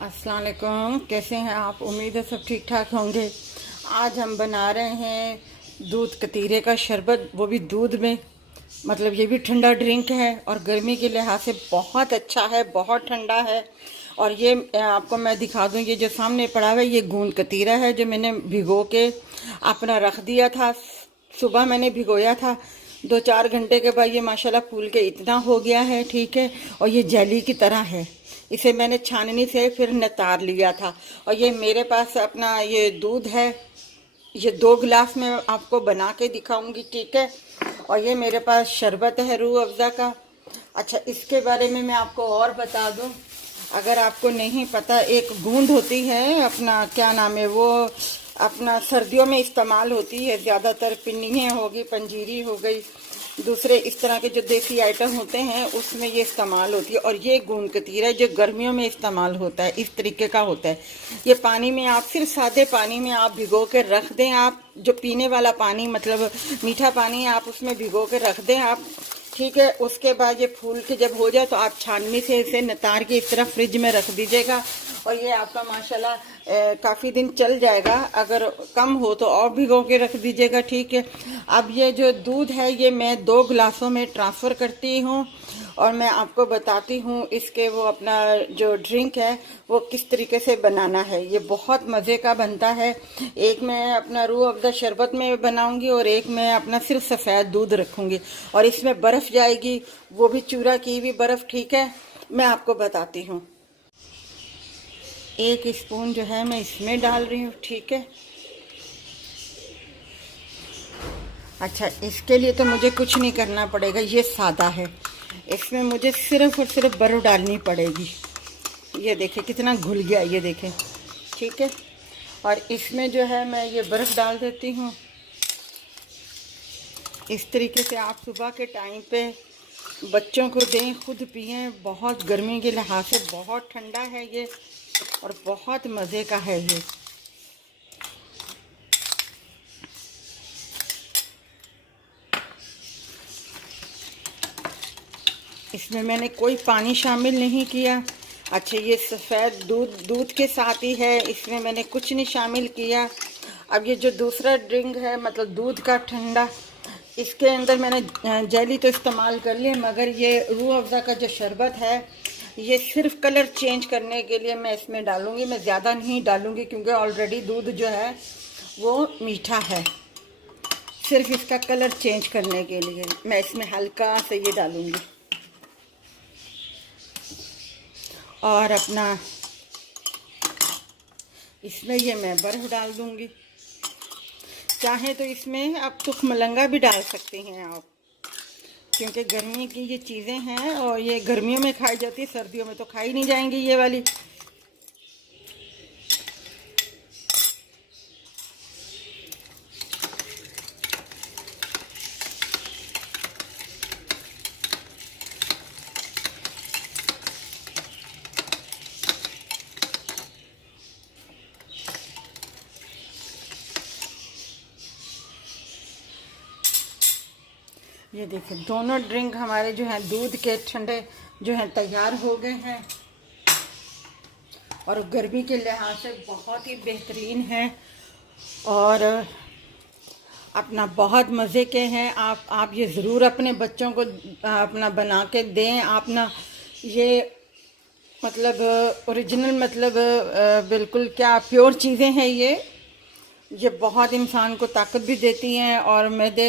अस्सलाम वालेकुम। कैसे हैं आप? उम्मीद है सब ठीक ठाक होंगे। आज हम बना रहे हैं दूध कतीरे का शरबत, वो भी दूध में। मतलब ये भी ठंडा ड्रिंक है और गर्मी के लिहाज से बहुत अच्छा है, बहुत ठंडा है। और ये आपको मैं दिखा दूँ, ये जो सामने पड़ा हुआ है ये गूंद कतीरा है जो मैंने भिगो के अपना रख दिया था। सुबह मैंने भिगोया था, 2-4 घंटे के बाद ये माशाल्लाह फूल के इतना हो गया है, ठीक है। और ये जेली की तरह है। इसे मैंने छाननी से फिर नितार लिया था। और ये मेरे पास अपना ये दूध है, ये 2 गिलास में आपको बना के दिखाऊंगी, ठीक है। और ये मेरे पास शरबत है रूह अफ़ज़ा का। अच्छा, इसके बारे में मैं आपको और बता दूं, अगर आपको नहीं पता, एक गूंद होती है अपना, क्या नाम है वो, अपना सर्दियों में इस्तेमाल होती है ज़्यादातर। पिन्नियाँ होगी, पंजीरी हो गई, दूसरे इस तरह के जो देसी आइटम होते हैं उसमें ये इस्तेमाल होती है। और ये गूंद कतीरा जो गर्मियों में इस्तेमाल होता है, इस तरीके का होता है। ये पानी में आप सिर्फ सादे पानी में आप भिगो के रख दें। आप जो पीने वाला पानी, मतलब मीठा पानी, आप उसमें भिगो के रख दें आप, ठीक है। उसके बाद ये फूल के जब हो जाए तो आप छाननी से इसे नितार के इस तरह फ्रिज में रख दीजिएगा। और ये आपका माशाल्लाह काफ़ी दिन चल जाएगा। अगर कम हो तो और भिगो के रख दीजिएगा, ठीक है। अब ये जो दूध है ये मैं 2 गिलासों में ट्रांसफ़र करती हूँ और मैं आपको बताती हूँ इसके वो अपना जो ड्रिंक है वो किस तरीके से बनाना है। ये बहुत मज़े का बनता है। एक मैं अपना रूह अफ़ज़ा शरबत में बनाऊंगी और एक मैं अपना सिर्फ सफ़ेद दूध रखूंगी। और इसमें बर्फ़ जाएगी, वो भी चूरा की हुई बर्फ़, ठीक है। मैं आपको बताती हूँ। 1 स्पून जो है मैं इसमें डाल रही हूँ, ठीक है। अच्छा, इसके लिए तो मुझे कुछ नहीं करना पड़ेगा, ये सादा है। इसमें मुझे सिर्फ और सिर्फ बर्फ़ डालनी पड़ेगी। ये देखें कितना घुल गया, ये देखें, ठीक है। और इसमें जो है मैं ये बर्फ़ डाल देती हूँ। इस तरीके से आप सुबह के टाइम पे बच्चों को दें, खुद पिएं। बहुत गर्मी के लिहाज से बहुत ठंडा है ये और बहुत मज़े का है ये। इसमें मैंने कोई पानी शामिल नहीं किया। अच्छा, ये सफ़ेद दूध के साथ ही है, इसमें मैंने कुछ नहीं शामिल किया। अब ये जो दूसरा ड्रिंक है, मतलब दूध का ठंडा, इसके अंदर मैंने जेली तो इस्तेमाल कर ली, मगर ये रूह अफ़ज़ा का जो शरबत है ये सिर्फ कलर चेंज करने के लिए मैं इसमें डालूँगी। मैं ज़्यादा नहीं डालूँगी क्योंकि ऑलरेडी दूध जो है वो मीठा है। सिर्फ इसका कलर चेंज करने के लिए मैं इसमें हल्का से ये डालूँगी। और अपना इसमें ये मैं बर्फ़ डाल दूँगी। चाहे तो इसमें आप तुख मलंगा भी डाल सकते हैं आप, क्योंकि गर्मी की ये चीज़ें हैं और ये गर्मियों में खाई जाती है, सर्दियों में तो खाई नहीं जाएंगी ये वाली। ये देखिए दोनों ड्रिंक हमारे जो हैं दूध के ठंडे जो हैं तैयार हो गए हैं और गर्मी के लिहाज से बहुत ही बेहतरीन है और अपना बहुत मज़े के हैं। आप ये ज़रूर अपने बच्चों को अपना बना के दें। आप ना ये मतलब ओरिजिनल, मतलब बिल्कुल क्या प्योर चीज़ें हैं ये बहुत इंसान को ताकत भी देती हैं और मैदे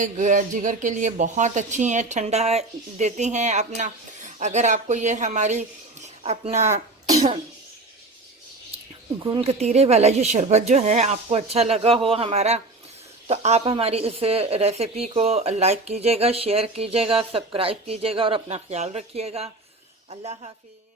जिगर के लिए बहुत अच्छी हैं, ठंडा देती हैं अपना। अगर आपको ये हमारी अपना गूंद कतीरे वाला ये शरबत जो है आपको अच्छा लगा हो हमारा, तो आप हमारी इस रेसिपी को लाइक कीजिएगा, शेयर कीजिएगा, सब्सक्राइब कीजिएगा और अपना ख्याल रखिएगा। अल्लाह हाफिज़।